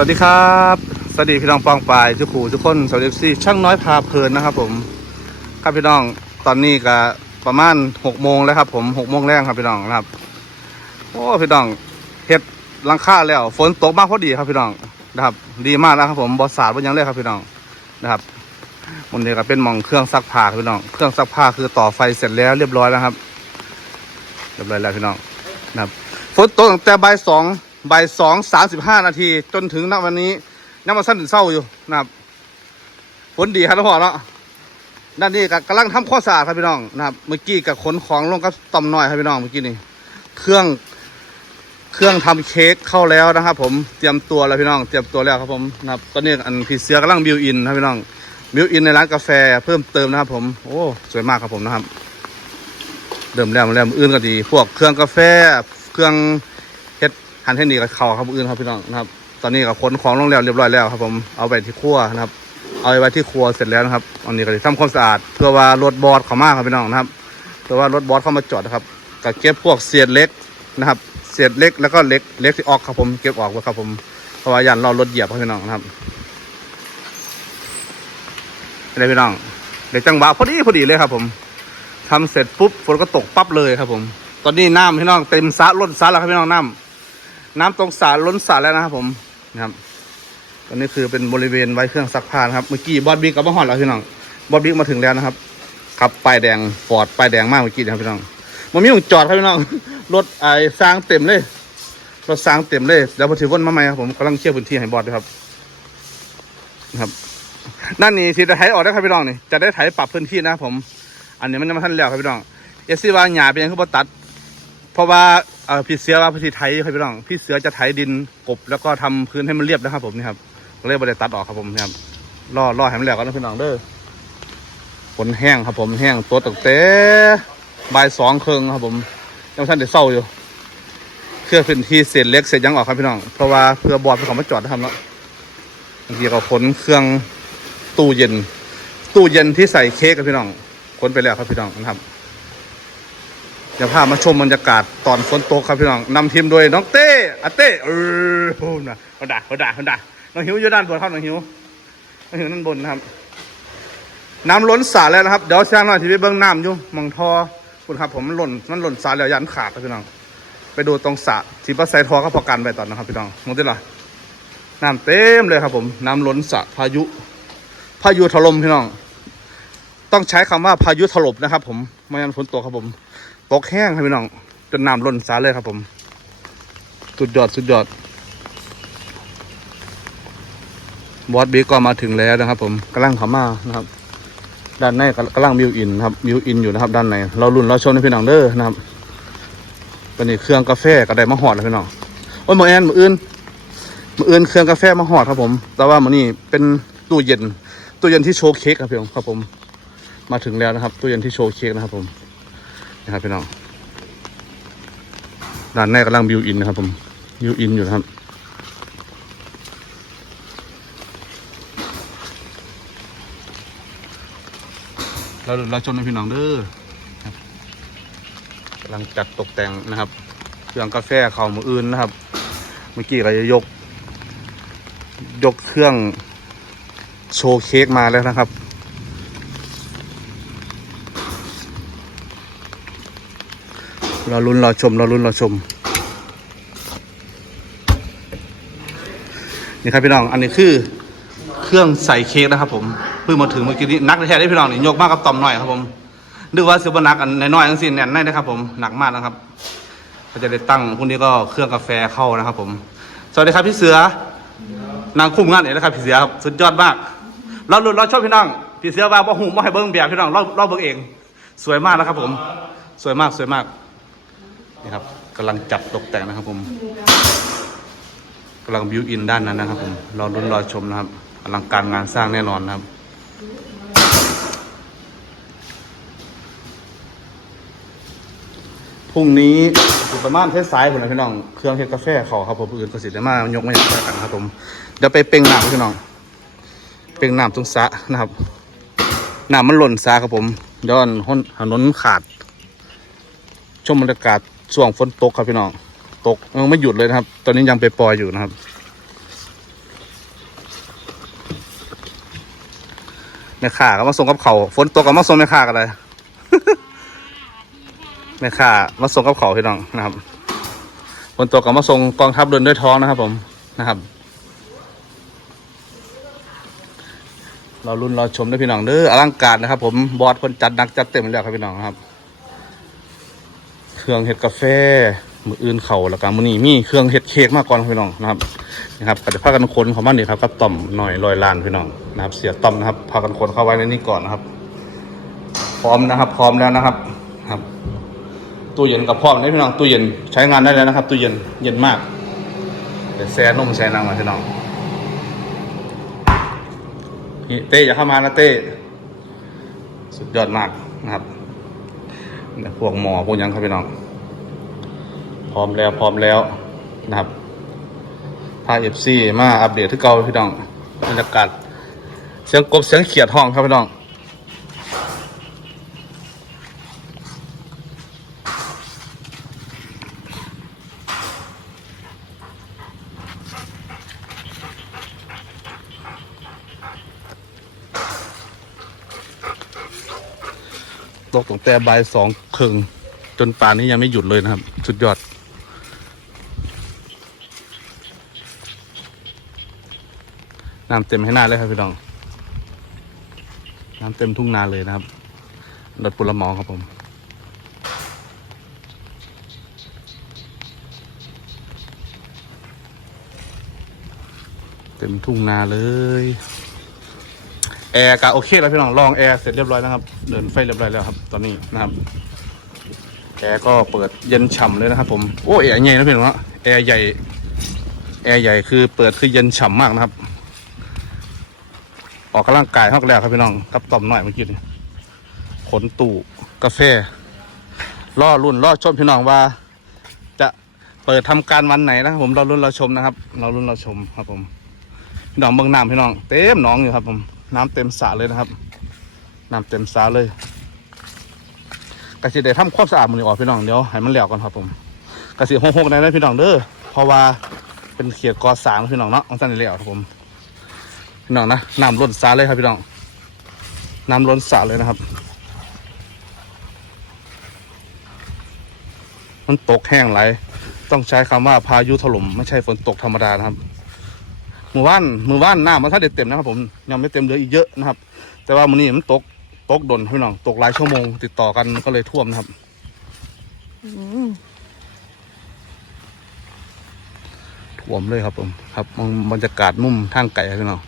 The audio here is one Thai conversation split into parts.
สวัสดีครับ สวัสดีพี่น้องปองปายทุกขู่ทุกคนสวัสดีซีช่างน้อยพาเพลินนะครับ ผม ครับพี่น้องตอนนี้ก็ประมาณหกโมงแล้วครับ ผมหกโมงแรกครับพี่น้องนะครับ โอ้พี่น้องเฮ็ดลังค่าแล้วฝนตกมากพอดีครับพี่น้องนะครับ ดีมากแล้วครับ ผมบอสาดวันยังเลยครับพี่น้องนะครับมันนี้ก็เป็นมองเครื่องซักผ้าครับพี่น้องเครื่องซักผ้าคือต่อไฟเสร็จแล้วเรียบร้อยแล้วครับ เรียบร้อยแล้วพี่น้องนะครับฝนตกตั้งแต่บ่ายสอง บ่ายสองสามสิบห้านาที จนถึงณวันนี้น้ำมันสั้นถึงเศร้าอยู่นะครับฝนดีครับทุกคนเนาะด้านนี้ก็กำลังทำข้อสะอาดครับพี่น้องนะครับ เมื่อกี้กับขนของลงกับต่อมน้อยครับพี่น้องเมื่อกี้นี่เครื่องเครื่องทำเค้กเข้าแล้วนะครับ ผมเตรียมตัวแล้วพี่น้อง เตรียมตัวแล้วครับผมนะครับตอนนี้อันพีเสือกำลังบิวอินครับพี่น้องบิวอินในร้านกาแฟเพิ่มเติมนะครับผมโอ้สวยมากครับผมนะครับเริ่มแล้วเริ่มอื่นก็ดี พวกเครื่องกาแฟ เครื่อง หันเทคนิคกับเขาครับอื่นครับพี่น้องนะครับ ตอนนี้ก็ขนของลงแล้วเรียบร้อยแล้วครับ ผมเอาไปที่ครัวนะครับ เอาไปไว้ที่ครัวเสร็จแล้วนะครับอันนี้ก็จะทำความสะอาด เพื่อว่ารถบอสเข้ามาครับพี่น้องนะครับเพื่อว่ารถบอสเข้ามาจอดนะครับก็เก็บพวกเศษเล็กนะครับเศษเล็กแล้วก็เล็กเล็กที่ออกครับผมเก็บออกไว้ครับผมเพราะว่ายันเรารถเหยียบครับพี่น้องนะครับอะไรพี่น้องเดี๋ยวจังหวะพอดีพอดีเลยครับ ผมทำเสร็จปุ๊บฝนก็ตกปั๊บเลยครับ ผม ตอนนี้น้ำพี่น้องเต็มสระล้นสระแล้วครับพี่น้องน้ำ น้ำตรงสารล้นสารแล้วนะครับผมนะครับตอนนี้คือเป็นบริเวณไว้เครื่องซักผ้านะครับเมื่อกี้บอสบิ๊กกับมาหอดแล้วพี่น้องบอสบิ๊กมาถึงแล้วนะครับขับป้ายแดงฟอร์ดป้ายแดงมากเมื่อกี้นะครับพี่น้องมันมีหมจอดครับพี่น้องรถไอ้สร้างเต็มเลยรถสร้างเต็มเลยแล้วพอถือวนมาใหม่ครับผมกำลังเคลียร์พื้นที่ให้บอสด้วยครับนะครับนั่นนี่ที่จะไถออกได้ครับพี่น้องนี่จะได้ไถปรับพื้นที่นะผม อันนี้มันยังไม่ทันแล้วครับพี่น้องเอสซีว่าหยาเป็นยังคือบ่ตัด เพราะว่า เอ่อพี่เสือว่าพี่ไถครับพี่น้องพี่เสือจะไถดินกบแล้วก็ทำพื้นให้มันเรียบนะครับผมนี่ครับก็เลยบ่ได้ตัดออกครับผมนี่ครับรอรอให้มันแล้วกันนะพี่น้องเด้อฝนแห้งครับผมแห้งตัวตั้งแต่บ่ายสองครึ่งครับผมยังท่านเดี๋ยวเศร้าอยู่เครื่อพื้นที่เศษเล็กเศษยังออกครับพี่น้องเพราะว่าเพื่อบอร์ดเป็นของมาจอดนะครับเนาะบางทีก็ขนเครื่องตู้เย็น ตู้เย็นที่ใส่เค้กครับพี่น้องขนไปแล้วครับพี่น้องนะครับ เดี๋ยวพามาชมบรรยากาศตอนฝนตกครับพี่น้องนำทีมโดยน้องเต้อาเต้เออโอ้นะเขาด่าเขาด่าเขาด่าน้องหิวอยู่ด้านบนครับน้องหิวน้องหิวด้านบนนะครับ น้ำล้นสระแล้วนะครับ เดี๋ยวช่างหน่อยที่ไปเบิ้งน้ำอยู่มองทอคุณครับ ผมมันหล่นมันหล่นสระแล้วยันขาดครับพี่น้อง ไปดูตรงสระที่ป้าไซทอก็พอกันไปตอนนะครับพี่น้องมองได้หรอน้ำเต็มเลยครับ ผม น้ำล้นสระพายุ พายุถล่มพี่น้อง ต้องใช้คำว่าพายุถล่มนะครับ ผมไม่งั้นฝนตกครับผม ตกแห้งครับพี่น้อง จนน้ำล้นสาเลยครับผม สุดยอดสุดยอด บอสบีก็มาถึงแล้วนะครับผมกำลังเขามานะครับ ด้านในกำลังมิวอินครับมิวอินอยู่นะครับ ด้านใน เราลุ่นเราชนให้พี่น้องเด้อนะครับตอนนี้เครื่องกาแฟก็ได้มาหอดแล้วพี่น้องโอ้ยหมอแอนมืออื่นมืออื่นเครื่องกาแฟมาหอดครับผม แต่ว่ามือนี้เป็นตู้เย็นตู้เย็นที่โชว์เค้กครับพี่น้องครับผม มาถึงแล้วนะครับตู้เย็นที่โชว์เค้กนะครับผม นะครับพี่น้องด้านในกำลังบิวอินนะครับผมบิวอินอยู่นะครับเราเราชนให้พี่น้องเด้อกำลังจัดตกแต่งนะครับ เครื่องกาแฟเขามืออื่นนะครับ เมื่อกี้เราจะยก ยกเครื่องโชว์เค้กมาแล้วนะครับ เราลุ้นเราชมเราลุ้นเราชมนี่ครับพี่น้อง อันนี้คือเครื่องใส่เค้กนะครับ ผมเพิ่งมาถึงเมื่อกี้นี้นักแท้ได้พี่น้องนี่ยกมากกับต่อมหน่อยครับผมนึกว่าซื้อมานักอันน้อยๆทั้งสิ้นแน่นได้นะครับ ผมหนักมากนะครับก็จะได้ตั้งพวกนี้ก็เครื่องกาแฟเข้านะครับ ผมสวัสดีครับพี่เสือนางคุ้มงานเองนะครับพี่เสือครับสุดยอดมากเราลุ้นเราชอบพี่น้องพี่เสือว่าบ่หูบ่ให้เบิ้งแบบพี่น้องเราเราเบิ้งเอง สวยมากนะครับ ผม สวยมากสวยมาก นี่ครับกำลังจัดตกแต่งนะครับผมกำลังบิวอินด้านนั้นนะครับผมรอรุ้นรอชมนะครับอลังการงานสร้างแน่นอนนะครับพรุ่งนี้อยู่ประมาณเทศสายผมนะพี่น้อง เครื่องเฮ็ดกาแฟขาครับผมอื่นก็สิได้มายกมาอย่างไรกันครับผมเดี๋ยวไปเป่งน้ำพี่น้อง เป่งน้ำตรงสะนะครับน้ำมันหล่นสระครับผมย้อนหนถนนขาด ชมบรรยากาศ ช่วงฝนตกครับพี่น้องตกยังไม่หยุดเลยนะครับ ตอนนี้ยังไปปล่อยอยู่นะครับ แม่ข่าก็มาส่งกับเขาฝนตกก็มาส่งแม่ข่ากันเลยแม่ข่ามาส่งกับเขาพี่น้องนะครับฝนตกก็มาส่งกองทัพเดินด้วยท้องนะครับ ผมนะครับ เรารุ่นเราชมด้วยพี่น้องเด้ออลังการนะครับ ผมบอสคนจัดนักจัดเต็มแล้วครับพี่น้องครับ เครื่องเห็ดกาแฟมืออื่นเขาแล้วก็มือนี้มีเครื่องเห็ดเค้กมาก่อนพี่น้องนะครับนะครับก็จะพากันคนเขามานี่ครับกับต่อมหน่อยลอยลานพี่น้องนะครับ เสียต่อมนะครับพากันคนเข้าไว้ในนี้ก่อนนะครับ พร้อมนะครับ พร้อมแล้วนะครับครับ ตู้เย็นกับพร้อมนี่พี่น้องตู้เย็นใช้งานได้แล้วนะครับ ตู้เย็นเย็นมากเดี๋ยวแช่นมแช่นางมาพี่น้องนี่เต้อย่าเข้ามานะเต้สุดยอดมากนะครับ พวกหมอพวกยังครับพี่น้อง พร้อมแล้วพร้อมแล้วนะครับพาเอฟซีมาอัปเดตที่เก่าพี่น้องบรรยากาศเสียงกบเสียงเขียดห้องครับพี่น้อง ตกตั้งแต่บ่ายสองครึ่งจนป่านนี้ยังไม่หยุดเลยนะครับ สุดยอด น้ำเต็มให้หน้าเลยครับพี่น้อง น้ำเต็มทุ่งนาเลยนะครับรถปุระมองครับผมเต็มทุ่งนาเลย แอร์ก็โอเคแล้วพี่น้องลองแอร์เสร็จเรียบร้อยแล้วครับ เดินไฟเรียบร้อยแล้วครับ ตอนนี้นะครับแอร์ก็เปิดเย็นฉ่ำเลยนะครับผมโอ้แอร์ใหญ่นะพี่น้องเนะแอร์ใหญ่แอร์ใหญ่คือเปิดคือเย็นฉ่ำมากนะครับ ออกกำลังกายห้องแล้วครับพี่น้องกับต่อมหน่อยเมื่อกี้นี่ขนตู่กาแฟล่อรุ่นล่อชมพี่น้องว่า จะเปิดทำการวันไหนนะครับผมเรารุ่นเราชมนะครับ เรารุ่นเราชมครับผมพี่น้องเบิ่งน้ำพี่น้อง เต็มหนองอยู่ครับผมน้ำเต็มสระเลยนะครับ น้ำเต็มสระเลยกสิเดทำความสะอาดมือนออกพี่น้องเดี๋ยวให้มันเหลวก่อนครับผมกสิหกหกในนั้นพี่น้องเด้อเพราะว่าเป็นเขียดกอสางพี่น้องเนาะของท่านเหลวครับผมพี่น้องนะน้ำล้นสระเลยครับพี่น้องน้ำล้นสระเลยนะครับมันตกแห้งไหลต้องใช้คำว่าพายุถล่มไม่ใช่ฝนตกธรรมดานะครับมือว่านมือว่านหน้ำมันถ้าเด็ดเต็มนะครับผมยังไม่เต็มเหลืออีกเยอะนะครับ แต่ว่ามันนี้มันตก ตกดนพี่น้องตกหลายชั่วโมง ติดต่อกันก็เลยท่วมนะครับท่วมเลยครับผมครับมองบรรยากาศมุมทางไก่ครับพี่น้อง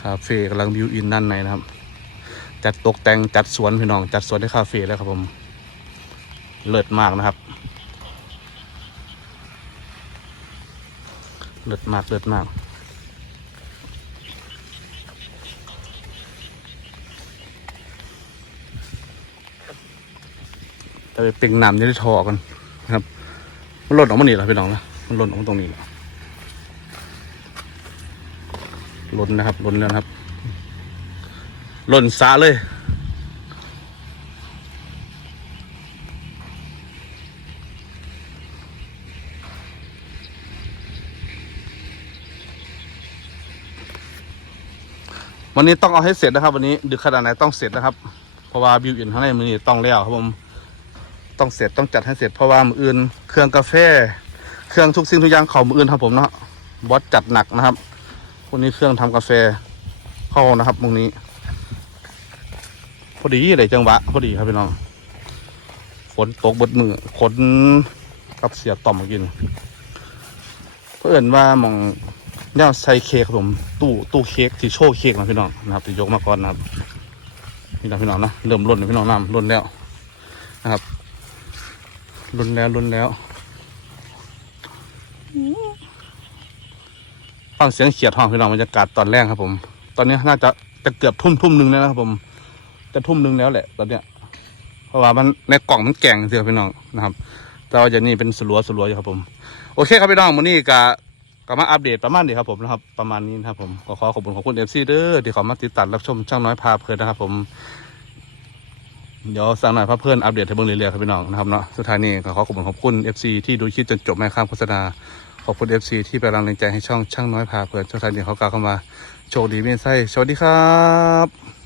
คาเฟ่กำลังวิวอินด้านในนะครับ จัดตกแต่งจัดสวนพี่น้อง จัดสวนในคาเฟ่แล้วครับผม เลิศมากนะครับ เลิศมากเลิศมาก จะไปเป็นน้ำยี่ได้ทอกันนะครับ มันหล่นออกมาหนีแล้วพี่น้องนะมันหล่นออกมาตรงนี้แล้วหล่นนะครับหล่นแล้วครับหล่นสาเลยวันนี้ต้องเอาให้เสร็จนะครับ วันนี้ดึกขนาดไหนต้องเสร็จนะครับ เพราะว่าบิวอินข้างในมือนี้ต้องแล้วครับผม ต้องเสร็จต้องจัดให้เสร็จเพราะว่ามืออื่น เครื่องกาแฟ เครื่องทุกสิ่งทุกอย่างเขามืออื่นครับผมเนาะบอสจัดหนักนะครับพวกนี้เครื่องทำกาแฟเข้านะครับตรงนี้ พอดีเลยจังหวะพอดีครับพี่น้องฝนตกบดมือขนกับเสียต่อมกินเพื่อนว่ามองเนี่ยใส่เค้กครับผมตู้ตู้เค้กที่โชว์เค้กนะพี่น้องนะครับที่ยกมาก่อนนะครับพี่น้องพี่น้องนะเริ่มล้นพี่น้องน้ำล้นแล้วนะครับ ล้นแล้วล้นแล้วฟังเสียงเขียดห้องพี่น้องบรรยากาศตอนแรกครับผม ตอนนี้น่าจะจะเกือบทุ่มทุ่มหนึ่งแล้วนะครับผม จะทุ่มหนึ่งแล้วแหละตอนเนี้ย เพราะว่ามันในกล่องมันแก่งเสียพี่น้องนะครับ แต่ว่าจะนี่เป็นสลัวสลัวอยู่ครับผม โอเคครับพี่น้องวันนี้กะก็มาอัปเดตประมาณนี้ครับผมนะครับ ประมาณนี้นะครับผมก็ขอขอบคุณขอบคุณเอฟซีเด้อที่ขามาติดตามรับชมช่างน้อยพาเพลินนะครับผม เดี๋ยวสั่งหน่อยพเพื่อนอัปเดตให้เบิ่งเรื่อยๆครับพี่น้องนะครับเนาะสุดท้ายนี้ก็ขอขอบคุณขอบคุณเอฟซีที่ดูคลิปจนจบไม่ข้ามโฆษณาขอบคุณเอฟซีที่เป็นกำลังใจให้ช่องช่างน้อยพาเพื่อนสุดท้ายนี้เขากล่าวเข้ามาโชคดีเมียนไส้สวัสดีครับ